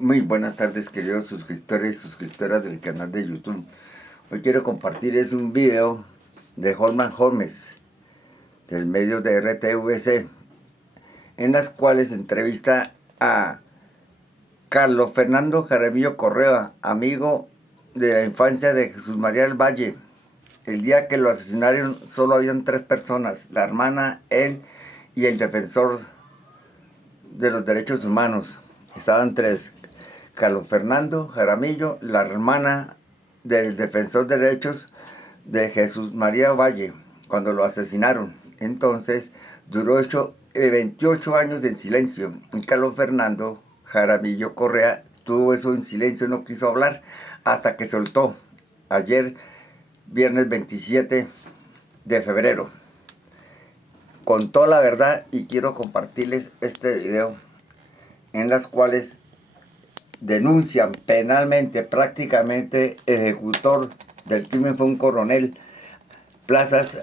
Muy buenas tardes, queridos suscriptores y suscriptoras del canal de YouTube. Hoy quiero compartirles un video de Holman Holmes, del medio de RTVC, en las cuales entrevista a Carlos Fernando Jaramillo Correa, amigo de la infancia de Jesús María del Valle. El día que lo asesinaron solo habían 3 personas, la hermana, él y el defensor de los derechos humanos. Estaban 3. Carlos Fernando Jaramillo, la hermana del defensor de derechos de Jesús María Valle, cuando lo asesinaron. Entonces duró 28 años en silencio. Y Carlos Fernando Jaramillo Correa tuvo eso en silencio, no quiso hablar hasta que soltó ayer, viernes 27 de febrero. Contó la verdad y quiero compartirles este video en las cuales denuncian penalmente, prácticamente ejecutor del crimen fue un coronel, Plazas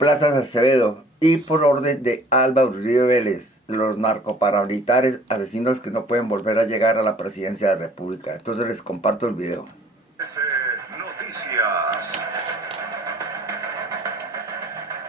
Acevedo, y por orden de Álvaro Uribe Vélez, los narcoparamilitares asesinos que no pueden volver a llegar a la presidencia de la República. Entonces les comparto el video. Noticias.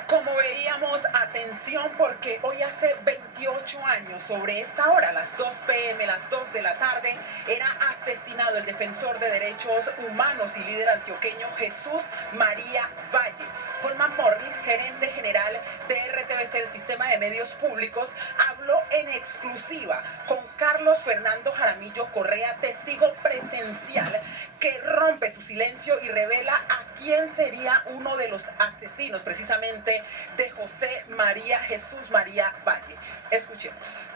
Como veíamos, atención, porque hoy hace 28 años, sobre esta hora, las 2 p.m., las 2 de la tarde, era asesinado el defensor de derechos humanos y líder antioqueño Jesús María Valle. Holman Morris, gerente general de RTVC, el sistema de medios públicos, habló en exclusiva con Carlos Fernando Jaramillo Correa, testigo presencial, que rompe su silencio y revela a quién sería uno de los asesinos, precisamente de Jesús María Valle. Escuchemos.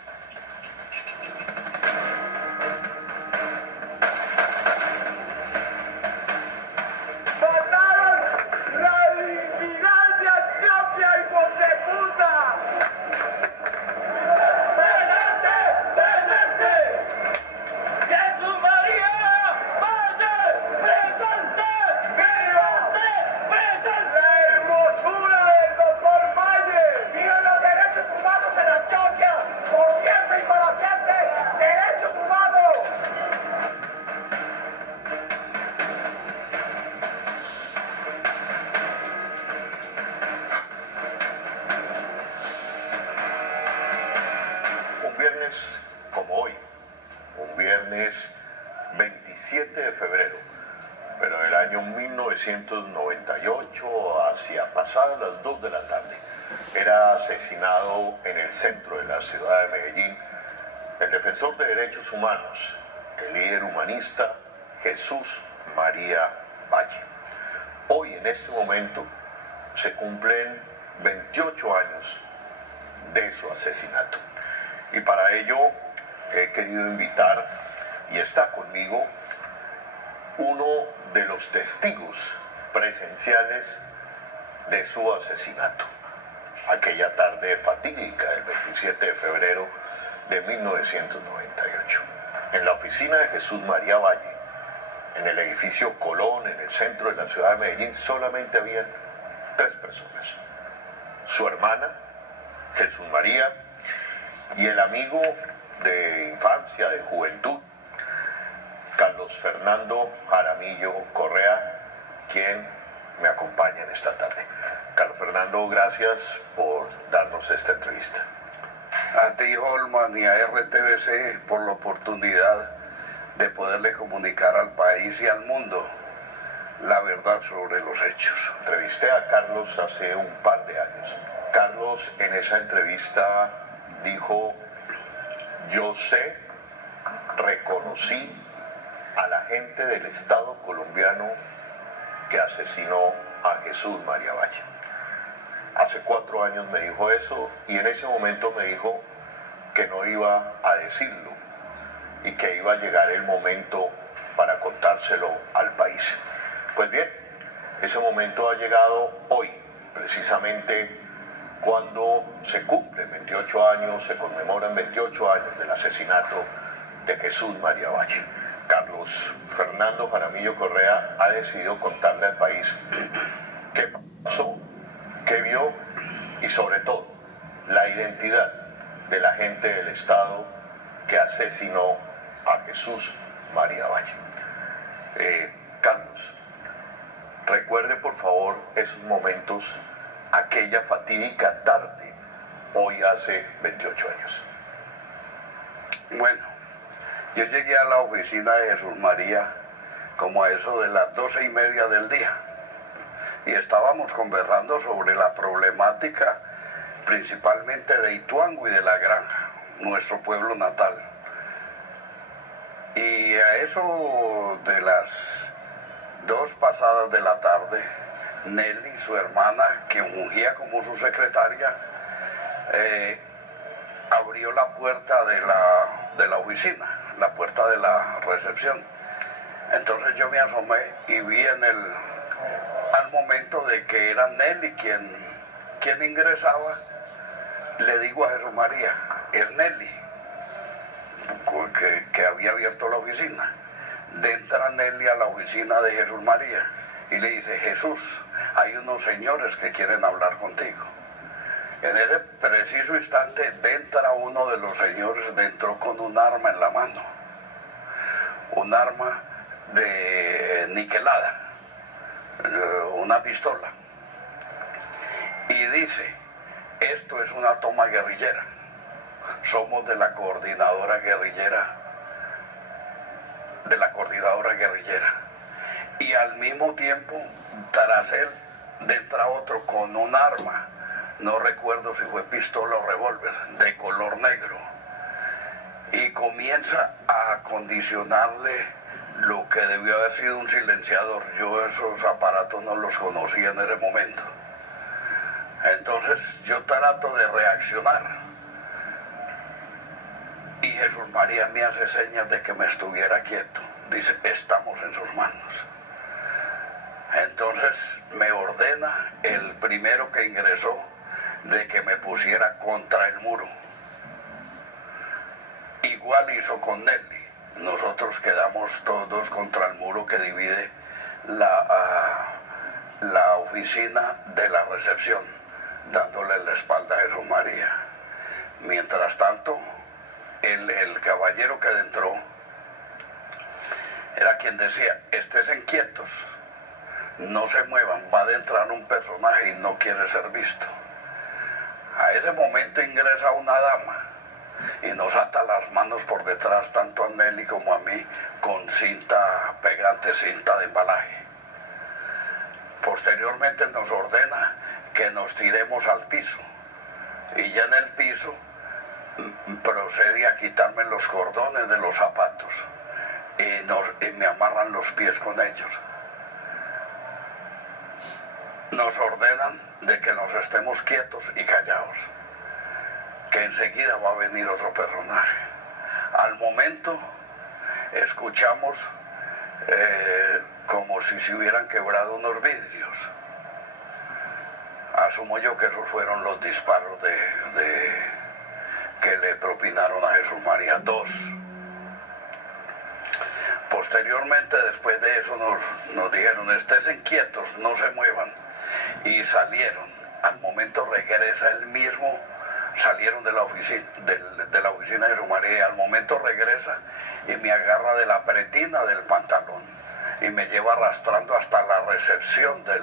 Viernes como hoy, un viernes 27 de febrero, pero del año 1998, hacia pasadas las 2 de la tarde, era asesinado en el centro de la ciudad de Medellín el defensor de derechos humanos, el líder humanista Jesús María Valle. Hoy, en este momento, se cumplen 28 años de su asesinato. Y para ello he querido invitar, y está conmigo, uno de los testigos presenciales de su asesinato, aquella tarde fatídica del 27 de febrero de 1998. En la oficina de Jesús María Valle, en el edificio Colón, en el centro de la ciudad de Medellín, solamente habían 3 personas. Su hermana, Jesús María, y el amigo de infancia, de juventud, Carlos Fernando Jaramillo Correa, quien me acompaña en esta tarde. Carlos Fernando, gracias por darnos esta entrevista. A ti, Holman, y a RTVC por la oportunidad de poderle comunicar al país y al mundo la verdad sobre los hechos. Entrevisté a Carlos hace un par de años. Carlos, en esa entrevista, dijo: yo reconocí a la gente del Estado colombiano que asesinó a Jesús María Valle. Hace 4 años me dijo eso, y en ese momento me dijo que no iba a decirlo y que iba a llegar el momento para contárselo al país. Pues bien, ese momento ha llegado hoy, precisamente cuando se cumplen 28 años, se conmemoran 28 años del asesinato de Jesús María Valle. Carlos Fernando Jaramillo Correa ha decidido contarle al país qué pasó, qué vio y, sobre todo, la identidad de la gente del Estado que asesinó a Jesús María Valle. Carlos, recuerde por favor esos momentos, aquella fatídica tarde, hoy hace 28 años. Bueno, yo llegué a la oficina de Jesús María como a eso de las 12:30 del día y estábamos conversando sobre la problemática principalmente de Ituango y de La Granja, nuestro pueblo natal. Y a eso de las 2 pasadas de la tarde, Nelly, su hermana, que ungía como su secretaria, abrió la puerta de la oficina, la puerta de la recepción. Entonces yo me asomé y vi al momento de que era Nelly quien ingresaba, le digo a Jesús María, es Nelly, que había abierto la oficina. Entra Nelly a la oficina de Jesús María y le dice, Jesús, hay unos señores que quieren hablar contigo. En ese preciso instante entra uno de los señores, entró con un arma en la mano, un arma de niquelada, una pistola, y dice, esto es una toma guerrillera, somos de la coordinadora guerrillera, y al mismo tiempo, tras él, entra otro con un arma, no recuerdo si fue pistola o revólver, de color negro, y comienza a acondicionarle lo que debió haber sido un silenciador. Yo esos aparatos no los conocía en ese momento. Entonces yo trato de reaccionar y Jesús María me hace señas de que me estuviera quieto. Dice, estamos en sus manos. Entonces me ordena el primero que ingresó de que me pusiera contra el muro. Igual hizo con Nelly. Nosotros quedamos todos contra el muro que divide la oficina de la recepción, dándole la espalda a Jesús María. Mientras tanto, el caballero que entró era quien decía, estén quietos, no se muevan, va a entrar un personaje y no quiere ser visto. A ese momento ingresa una dama y nos ata las manos por detrás, tanto a Nelly como a mí, con cinta pegante, cinta de embalaje. Posteriormente nos ordena que nos tiremos al piso y ya en el piso procede a quitarme los cordones de los zapatos y me amarran los pies con ellos. Nos ordenan de que nos estemos quietos y callados, que enseguida va a venir otro personaje. Al momento escuchamos como si se hubieran quebrado unos vidrios. Asumo yo que esos fueron los disparos que le propinaron a Jesús María, 2. Posteriormente, después de eso, nos dijeron, estén quietos, no se muevan. Y salieron. Al momento regresa él mismo, salieron de la oficina de Jesús María, y al momento regresa y me agarra de la pretina del pantalón y me lleva arrastrando hasta la recepción de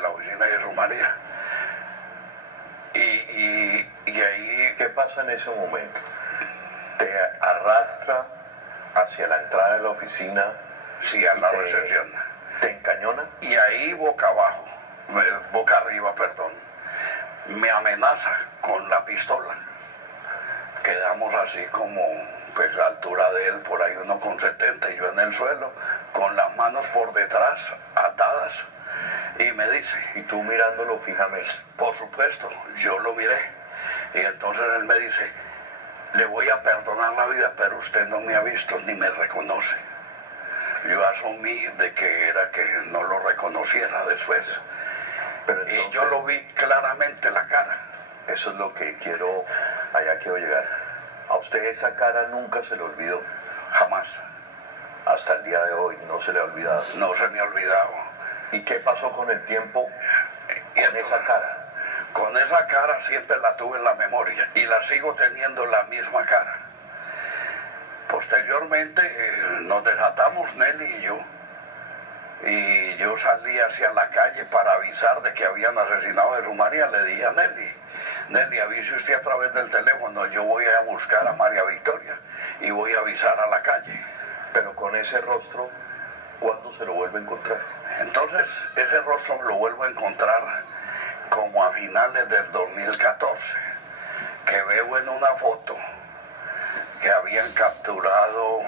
la oficina de Jesús María. Y ahí... ¿Qué pasa en ese momento? ¿Te arrastra hacia la entrada de la oficina? Sí, a la recepción. ¿Te encañona? Y ahí boca arriba, perdón, me amenaza con la pistola. Quedamos así como, pues, a la altura de él, por ahí 1,70 y yo en el suelo, con las manos por detrás, atadas. Y me dice... ¿Y tú mirándolo fijamente? Por supuesto, yo lo miré. Y entonces él me dice, le voy a perdonar la vida, pero usted no me ha visto ni me reconoce. Yo asumí de que era que no lo reconociera después. Pero entonces, y yo lo vi claramente la cara. Eso es lo que allá quiero llegar. ¿A usted esa cara nunca se le olvidó? Jamás. Hasta el día de hoy no se le ha olvidado. No se me ha olvidado. ¿Y qué pasó con el tiempo con esa cara? Con esa cara siempre la tuve en la memoria y la sigo teniendo la misma cara. posteriormente nos desatamos Nelly y yo salí hacia la calle para avisar de que habían asesinado a Jesús María. Le dije a Nelly, avise usted a través del teléfono, yo voy a buscar a María Victoria y voy a avisar a la calle. Pero con ese rostro, ¿cuándo se lo vuelve a encontrar? Entonces, ese rostro lo vuelvo a encontrar como a finales del 2014, que veo en una foto que habían capturado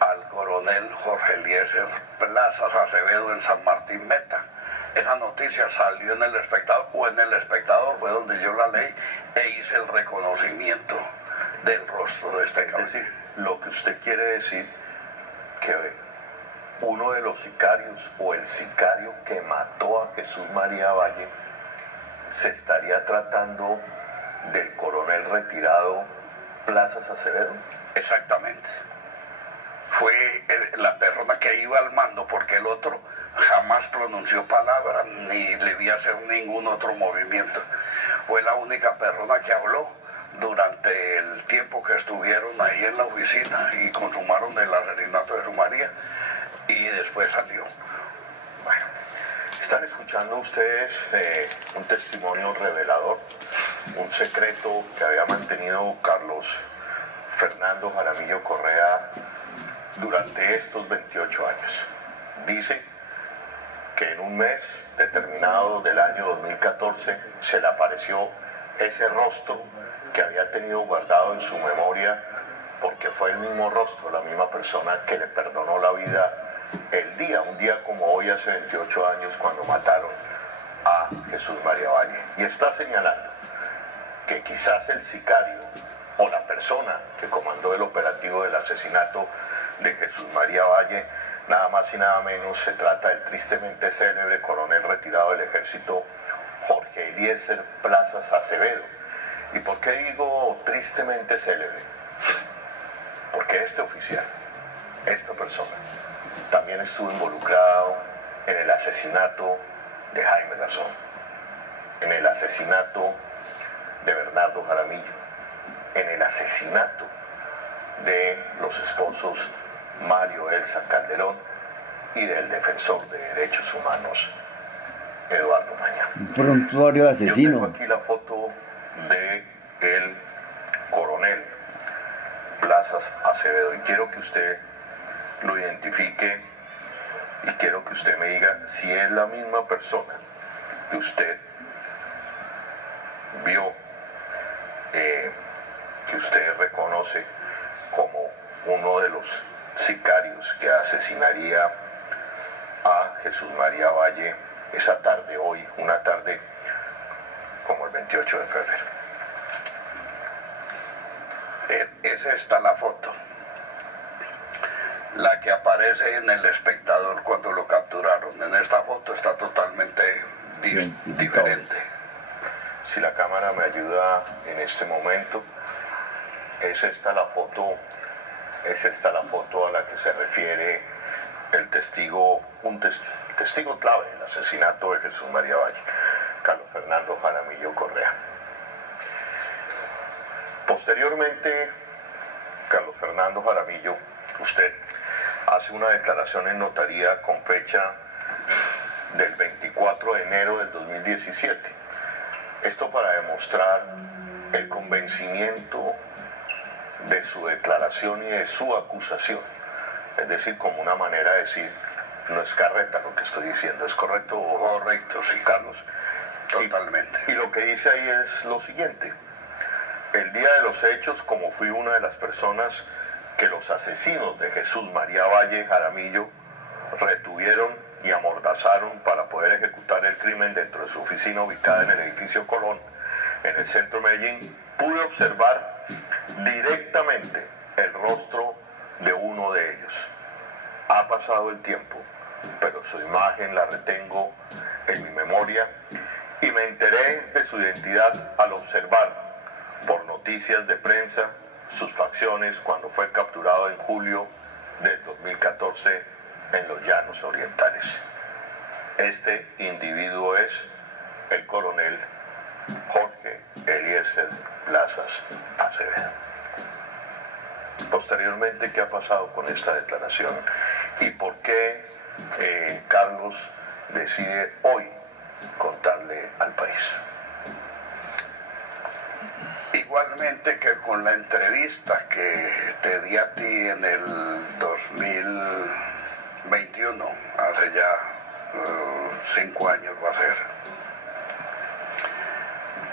al coronel Jorge Eliezer Plazas Acevedo en San Martín Meta. Esa noticia salió en El Espectador, o en El Espectador fue donde yo la leí e hice el reconocimiento del rostro de este caballero. Es decir, lo que usted quiere decir, que uno de los sicarios o el sicario que mató a Jesús María Valle se estaría tratando del coronel retirado Plazas Acevedo. Exactamente. Fue la persona que iba al mando, porque el otro jamás pronunció palabra ni le vi hacer ningún otro movimiento. Fue la única persona que habló durante el tiempo que estuvieron ahí en la oficina y consumaron el asesinato de Jesús María, y después salió. Bueno, están escuchando ustedes un testimonio revelador, un secreto que había mantenido Carlos Fernando Jaramillo Correa durante estos 28 años. Dice que en un mes determinado del año 2014 se le apareció ese rostro que había tenido guardado en su memoria, porque fue el mismo rostro, la misma persona que le perdonó la vida un día como hoy, hace 28 años, cuando mataron a Jesús María Valle. Y está señalando que quizás el sicario o la persona que comandó el operativo del asesinato de Jesús María Valle, nada más y nada menos, se trata del tristemente célebre coronel retirado del ejército Jorge Eliezer Plazas Acevedo. ¿Y por qué digo tristemente célebre? Porque este oficial, esta persona, también estuvo involucrado en el asesinato de Jaime Garzón, en el asesinato de Bernardo Jaramillo, en el asesinato de los esposos Mario Elsa Calderón y del defensor de derechos humanos Eduardo Maña. Un prontuario asesino. Yo tengo aquí la foto de el coronel Plazas Acevedo y quiero que usted lo identifique y quiero que usted me diga si es la misma persona que usted vio, que usted reconoce como uno de los sicarios que asesinaría a Jesús María Valle esa tarde, hoy, una tarde como el 28 de febrero. Es esta la foto, la que aparece en El Espectador cuando lo capturaron. En esta foto está totalmente diferente. Si la cámara me ayuda en este momento, es esta la foto a la que se refiere el testigo, testigo clave del asesinato de Jesús María Valle, Carlos Fernando Jaramillo Correa. Posteriormente, Carlos Fernando Jaramillo, usted hace una declaración en notaría con fecha del 24 de enero del 2017. Esto para demostrar el convencimiento de su declaración y de su acusación. Es decir, como una manera de decir, no es carreta lo que estoy diciendo, ¿es correcto? Correcto, sí, Carlos. Totalmente. Y lo que dice ahí es lo siguiente. El día de los hechos, como fui una de las personas que los asesinos de Jesús María Valle Jaramillo retuvieron y amordazaron para poder ejecutar el crimen dentro de su oficina ubicada en el edificio Colón, en el centro de Medellín, pude observar directamente el rostro de uno de ellos. Ha pasado el tiempo, pero su imagen la retengo en mi memoria y me enteré de su identidad al observar por noticias de prensa sus facciones cuando fue capturado en julio del 2014 en los Llanos Orientales. Este individuo es el coronel Jorge Eliezer Plazas Acevedo. Posteriormente, ¿qué ha pasado con esta declaración? ¿Y por qué Carlos decide hoy contarle al país? Igualmente que con la entrevista que te di a ti en el 2021, hace ya 5 años va a ser,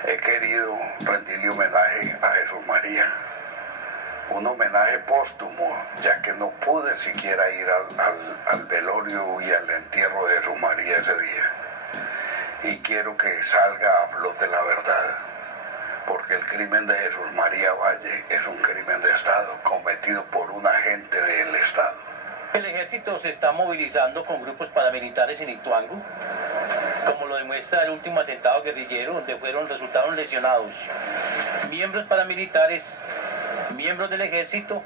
he querido rendirle homenaje a Jesús María. Un homenaje póstumo, ya que no pude siquiera ir al velorio y al entierro de Jesús María ese día. Y quiero que salga a flote la verdad, porque el crimen de Jesús María Valle es un crimen de Estado cometido por un agente del Estado. El ejército se está movilizando con grupos paramilitares en Ituango, como lo demuestra el último atentado guerrillero, donde resultaron lesionados miembros paramilitares, miembros del ejército,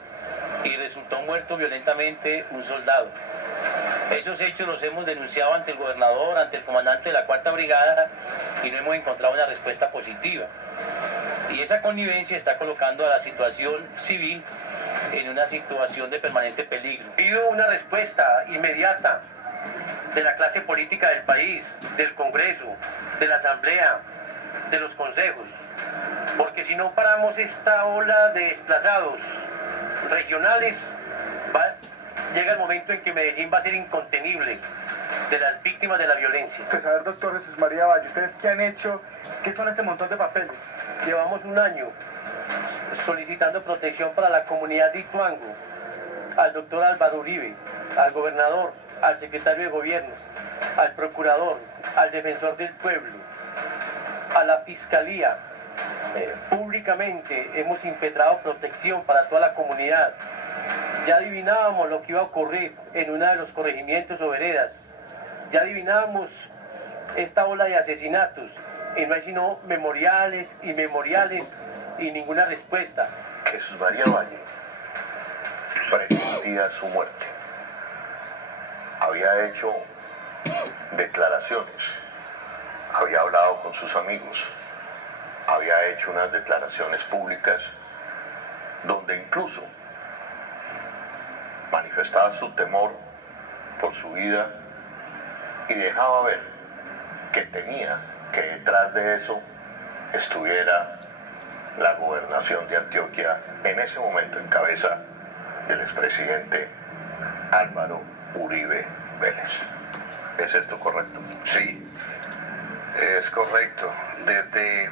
y resultó muerto violentamente un soldado. Esos hechos los hemos denunciado ante el gobernador, ante el comandante de la 4ª Brigada, y no hemos encontrado una respuesta positiva. Y esa connivencia está colocando a la situación civil en una situación de permanente peligro. Pido una respuesta inmediata de la clase política del país, del Congreso, de la Asamblea, de los consejos, porque si no paramos esta ola de desplazados regionales, llega el momento en que Medellín va a ser incontenible de las víctimas de la violencia. Pues a ver, doctor Jesús María Valle, ¿ustedes qué han hecho? ¿Qué son este montón de papeles? Llevamos un año solicitando protección para la comunidad de Ituango, al doctor Álvaro Uribe, al gobernador, al secretario de gobierno, al procurador, al defensor del pueblo, a la fiscalía. Públicamente hemos impetrado protección para toda la comunidad. Ya adivinábamos lo que iba a ocurrir en uno de los corregimientos o veredas. Ya adivinábamos esta ola de asesinatos. Y no hay sino memoriales y memoriales y ninguna respuesta. Jesús María Valle presentía su muerte. Había hecho declaraciones, había hablado con sus amigos, había hecho unas declaraciones públicas donde incluso manifestaba su temor por su vida y dejaba ver que temía que detrás de eso estuviera la gobernación de Antioquia, en ese momento en cabeza del expresidente Álvaro Uribe Vélez. ¿Es esto correcto? Sí, es correcto. Desde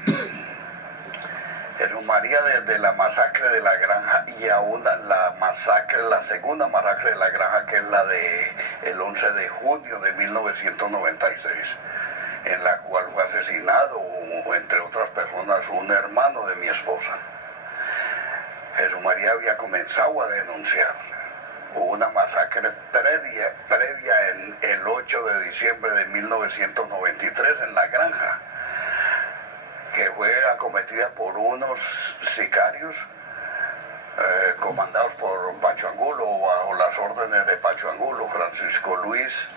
Jesús María, desde la masacre de la granja y aún la segunda masacre de la granja, que es la del 11 de junio de 1996, en la cual fue asesinado, entre otras personas, un hermano de mi esposa. Jesús María había comenzado a denunciar. Hubo una masacre previa en el 8 de diciembre de 1993 en la granja, que fue acometida por unos sicarios comandados por Pacho Angulo, bajo las órdenes de Pacho Angulo, Francisco Luis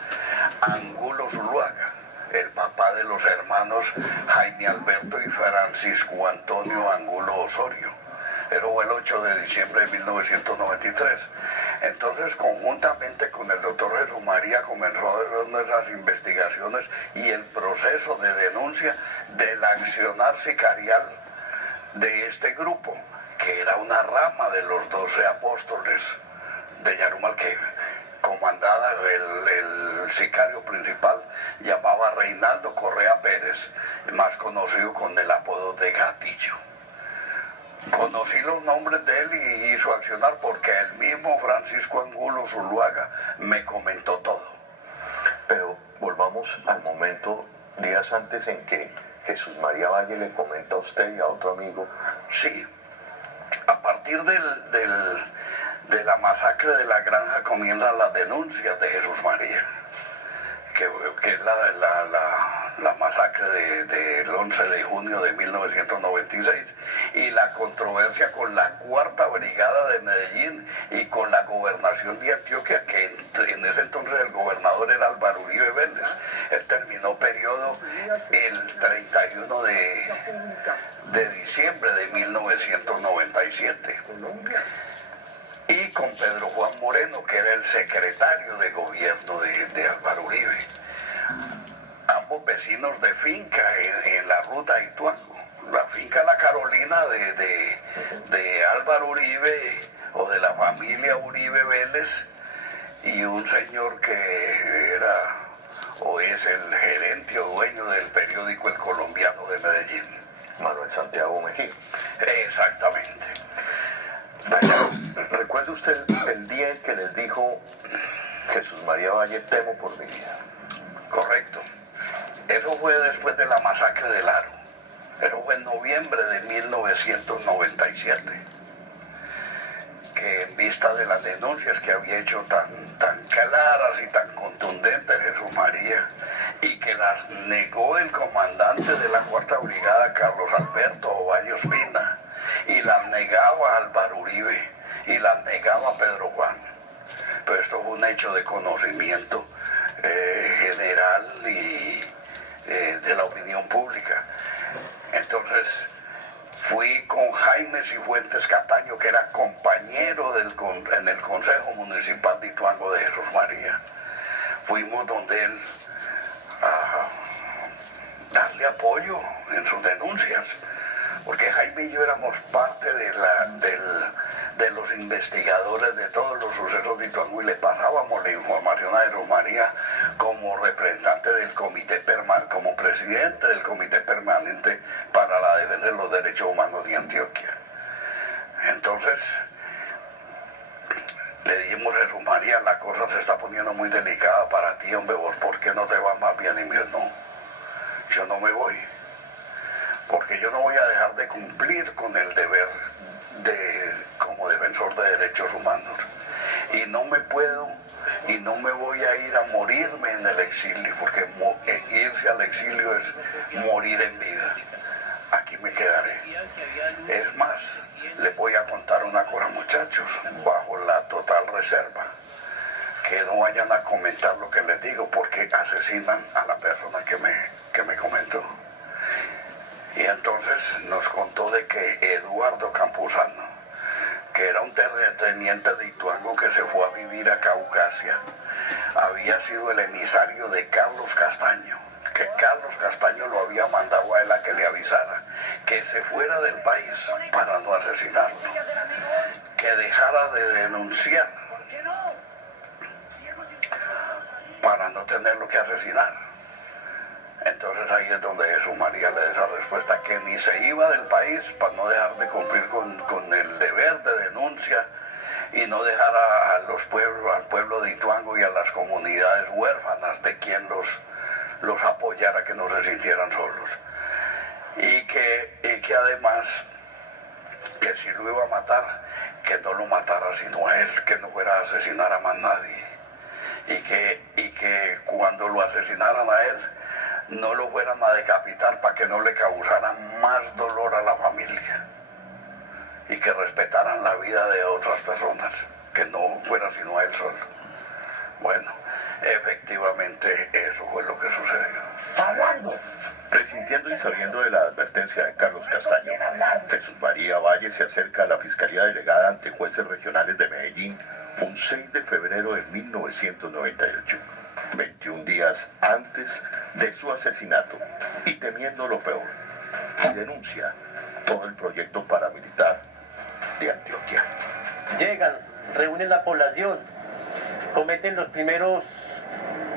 Angulo Zuluaga, el papá de los hermanos Jaime Alberto y Francisco Antonio Angulo Osorio. Pero el 8 de diciembre de 1993. Entonces, conjuntamente con el doctor Jesús María, comenzó a hacer nuestras investigaciones y el proceso de denuncia del accionar sicarial de este grupo, que era una rama de los 12 apóstoles de Yarumal, que comandada el sicario principal llamaba Reinaldo Correa Pérez, más conocido con el apodo de Gatillo. Conocí los nombres de él y su accionar porque el mismo Francisco Angulo Zuluaga me comentó todo. Pero volvamos al momento, días antes, en que Jesús María Valle le comenta a usted y a otro amigo. Sí, a partir de la masacre de la granja comienzan las denuncias de Jesús María, que es la masacre del 11 de junio de 1996, y la controversia con la 4ª Brigada de Medellín y con la gobernación de Antioquia, que en ese entonces el gobernador era Álvaro Uribe Vélez. Él terminó periodo el 31 de diciembre de 1997. con Pedro Juan Moreno, que era el secretario de gobierno de Álvaro Uribe. Ambos vecinos de finca en la ruta de Ituango. La finca La Carolina de Álvaro Uribe o de la familia Uribe Vélez, y un señor que era o es el gerente o dueño del periódico El Colombiano de Medellín. Manuel Santiago Mejía. Exactamente. Allá, ¿recuerda usted el día en que les dijo Jesús María Valle, temo por mi vida? Correcto. Eso fue después de la masacre del Aro. Eso fue en noviembre de 1997. Que en vista de las denuncias que había hecho tan claras y tan contundentes Jesús María, y que las negó el comandante de la Cuarta Brigada, Carlos Alberto Ovalle Ospina, y las negaba Álvaro Uribe, y las negaba Pedro Juan. Pero esto fue un hecho de conocimiento general y de la opinión pública. Entonces fui con Jaime Cifuentes Cataño, que era compañero en el Consejo Municipal de Ituango de Jesús María. Fuimos donde él a darle apoyo en sus denuncias, porque Jaime y yo éramos parte de los investigadores de todos los sucesos de Ituango, y le pasábamos la información a Jesús María como representante del comité permanente, como presidente del comité permanente para la defensa de los derechos humanos de Antioquia. Entonces le dijimos a Jesús María, la cosa se está poniendo muy delicada para ti, hombre, ¿vos por qué no te vas más bien? Y me dijo, no, yo no me voy, porque yo no voy a dejar de cumplir con el deber como defensor de derechos humanos, y no me puedo y no me voy a ir a morirme en el exilio, porque irse al exilio es morir en vida. Aquí me quedaré. Es más, les voy a contar una cosa, muchachos, bajo la total reserva, que no vayan a comentar lo que les digo, porque asesinan a la persona que me comentó. Y entonces nos contó de que Eduardo Campuzano, que era un terrateniente de Ituango que se fue a vivir a Caucasia, había sido el emisario de Carlos Castaño, que Carlos Castaño lo había mandado a él a que le avisara que se fuera del país para no asesinarlo, que dejara de denunciar para no tenerlo que asesinar. Entonces ahí es donde Jesús María le da esa respuesta, que ni se iba del país para no dejar de cumplir con el deber de denuncia y no dejar al pueblo de Ituango y a las comunidades huérfanas de quien los apoyara, que no se sintieran solos. Y que además, que si lo iba a matar, que no lo matara sino a él, que no fuera a asesinar a más nadie. Y que cuando lo asesinaran a él, no lo fueran a decapitar para que no le causaran más dolor a la familia, y que respetaran la vida de otras personas, que no fuera sino a él solo. Bueno, efectivamente eso fue lo que sucedió. Presintiendo y sabiendo de la advertencia de Carlos Castaño, Jesús María Valle se acerca a la Fiscalía Delegada ante jueces regionales de Medellín un 6 de febrero de 1998. 21 días antes de su asesinato, y temiendo lo peor, y denuncia todo el proyecto paramilitar de Antioquia. Llegan, reúnen la población, cometen los primeros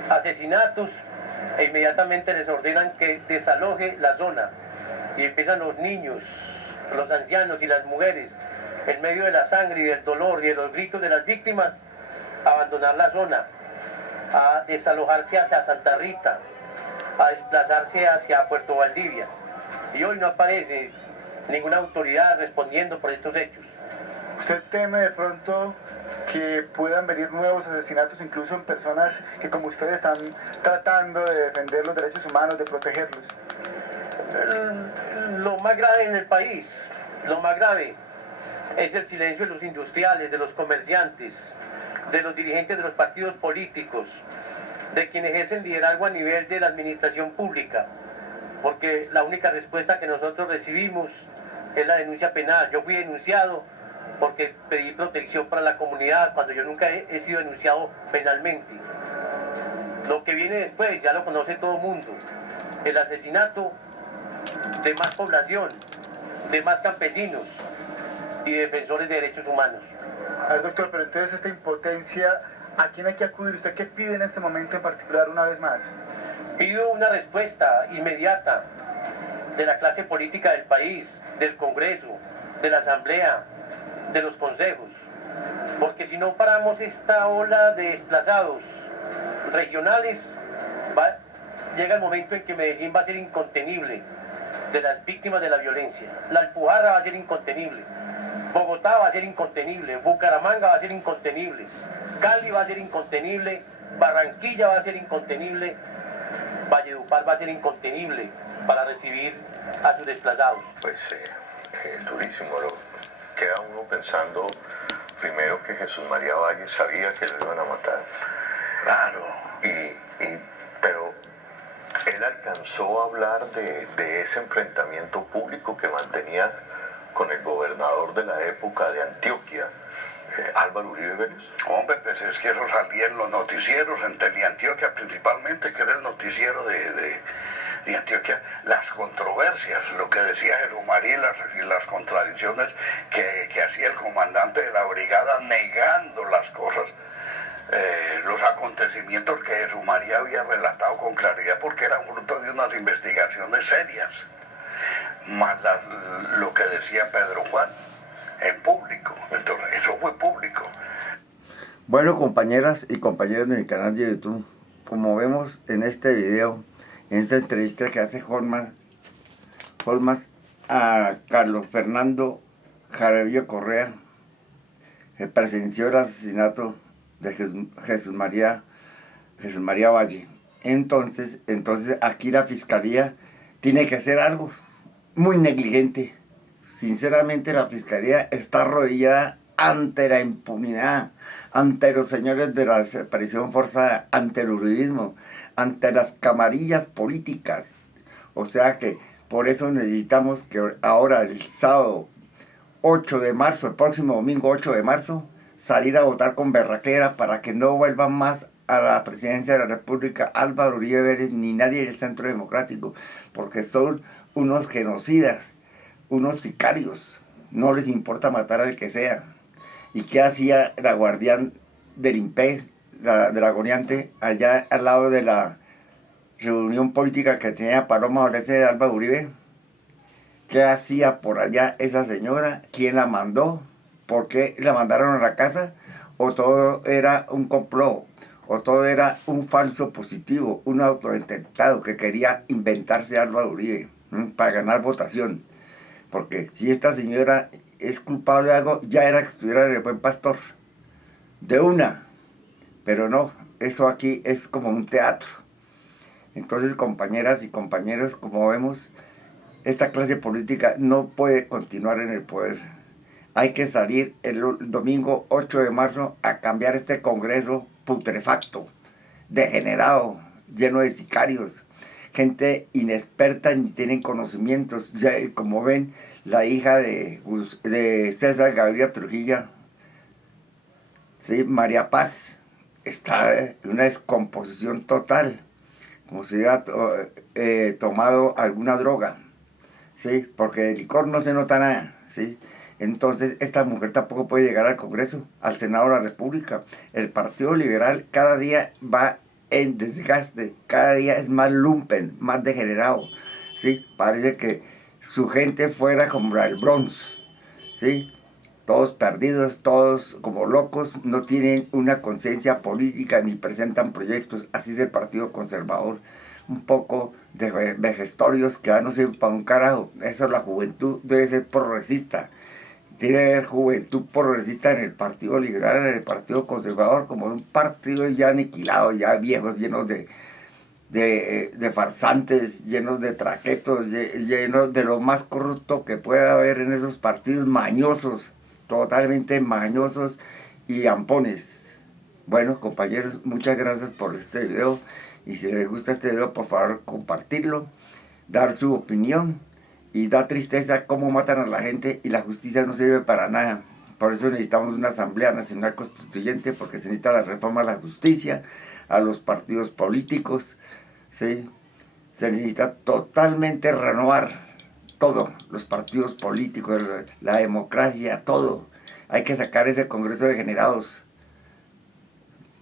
asesinatos e inmediatamente les ordenan que desaloje la zona, y empiezan los niños, los ancianos y las mujeres, en medio de la sangre y del dolor y de los gritos de las víctimas, a abandonar la zona, a desalojarse hacia Santa Rita, a desplazarse hacia Puerto Valdivia. Y hoy no aparece ninguna autoridad respondiendo por estos hechos. ¿Usted teme de pronto que puedan venir nuevos asesinatos, incluso en personas que como ustedes están tratando de defender los derechos humanos, de protegerlos? Lo más grave en el país, lo más grave, es el silencio de los industriales, de los comerciantes, de los dirigentes de los partidos políticos, de quienes ejercen liderazgo a nivel de la administración pública, porque la única respuesta que nosotros recibimos es la denuncia penal. Yo fui denunciado porque pedí protección para la comunidad cuando yo nunca he sido denunciado penalmente. Lo que viene después ya lo conoce todo el mundo. El asesinato de más población, de más campesinos y defensores de derechos humanos. A ver, doctor, pero entonces esta impotencia, ¿a quién hay que acudir? ¿Usted qué pide en este momento en particular una vez más? Pido una respuesta inmediata de la clase política del país, del Congreso, de la Asamblea, de los consejos, porque si no paramos esta ola de desplazados regionales, llega el momento en que Medellín va a ser incontenible de las víctimas de la violencia. La Alpujarra va a ser incontenible, Bogotá va a ser incontenible, Bucaramanga va a ser incontenible, Cali va a ser incontenible, Barranquilla va a ser incontenible, Valledupar va a ser incontenible para recibir a sus desplazados. Pues durísimo, queda uno pensando primero que Jesús María Valle sabía que lo iban a matar. Claro. Pero él alcanzó a hablar de ese enfrentamiento público que mantenía con el gobernador de la época de Antioquia, Álvaro Uribe Vélez. Hombre, pues es que eso salía en los noticieros, en Teleantioquia principalmente, que era el noticiero de Antioquia, las controversias, lo que decía Jesús María y las contradicciones que hacía el comandante de la brigada negando las cosas, los acontecimientos que Jesús María había relatado con claridad porque eran fruto de unas investigaciones serias, más lo que decía Pedro Juan en público. Entonces eso fue público. Bueno, compañeras y compañeros de mi canal de YouTube, como vemos en este video, en esta entrevista que hace Holmas a Carlos Fernando Jaramillo Correa, que presenció el asesinato de Jesús María Valle. Entonces aquí la fiscalía tiene que hacer algo muy negligente. Sinceramente, la fiscalía está arrodillada ante la impunidad, ante los señores de la desaparición forzada, ante el uribismo, ante las camarillas políticas. O sea que por eso necesitamos que ahora el sábado 8 de marzo, el próximo domingo 8 de marzo, salir a votar con berraquera para que no vuelvan más a la presidencia de la República Álvaro Uribe Vélez ni nadie del Centro Democrático, porque son unos genocidas, unos sicarios, no les importa matar al que sea. ¿Y qué hacía la guardián del IMPE, la dragoniante, allá al lado de la reunión política que tenía Paloma Oreste de Álvaro Uribe? ¿Qué hacía por allá esa señora? ¿Quién la mandó? ¿Por qué la mandaron a la casa? ¿O todo era un complot? ¿O todo era un falso positivo, un autointentado que quería inventarse Álvaro Uribe para ganar votación? Porque si esta señora es culpable de algo, ya era que estuviera en el Buen Pastor. De una. Pero no, eso aquí es como un teatro. Entonces, compañeras y compañeros, como vemos, esta clase política no puede continuar en el poder. Hay que salir el domingo 8 de marzo a cambiar este Congreso putrefacto, degenerado, lleno de sicarios, gente inexperta ni tienen conocimientos. Ya, como ven, la hija de César Gaviria Trujillo, ¿sí? María Paz, está en una descomposición total, como si hubiera tomado alguna droga, ¿sí? Porque de licor no se nota nada, ¿sí? Entonces esta mujer tampoco puede llegar al Congreso, al Senado de la República. El Partido Liberal cada día va en desgaste, cada día es más lumpen, más degenerado, ¿sí? Parece que su gente fuera como el Bronx, ¿sí? Todos perdidos, todos como locos, no tienen una conciencia política ni presentan proyectos. Así es el Partido Conservador, un poco de vejestorios que ya no sirven para un carajo. Eso es la juventud, debe ser progresista. Tiene que haber juventud progresista en el Partido Liberal, en el Partido Conservador, como un partido ya aniquilado, ya viejos, llenos de farsantes, llenos de traquetos, llenos de lo más corrupto que puede haber en esos partidos mañosos, totalmente mañosos y ampones. Bueno, compañeros, muchas gracias por este video, y si les gusta este video, por favor, compartirlo, dar su opinión. Y da tristeza cómo matan a la gente y la justicia no sirve para nada. Por eso necesitamos una Asamblea Nacional Constituyente, porque se necesita la reforma a la justicia, a los partidos políticos, ¿sí? Se necesita totalmente renovar todo, los partidos políticos, la democracia, todo. Hay que sacar ese Congreso de Degenerados.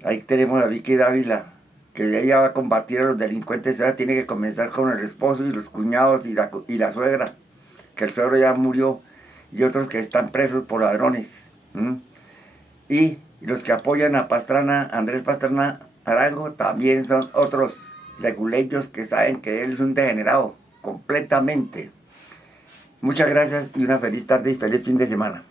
Ahí tenemos a Vicky Dávila, que ella va a combatir a los delincuentes. Ella tiene que comenzar con el esposo y los cuñados y la suegra, que el suegro ya murió, y otros que están presos por ladrones. Y los que apoyan a Pastrana, Andrés Pastrana Arango, también son otros leguleyos que saben que él es un degenerado, completamente. Muchas gracias y una feliz tarde y feliz fin de semana.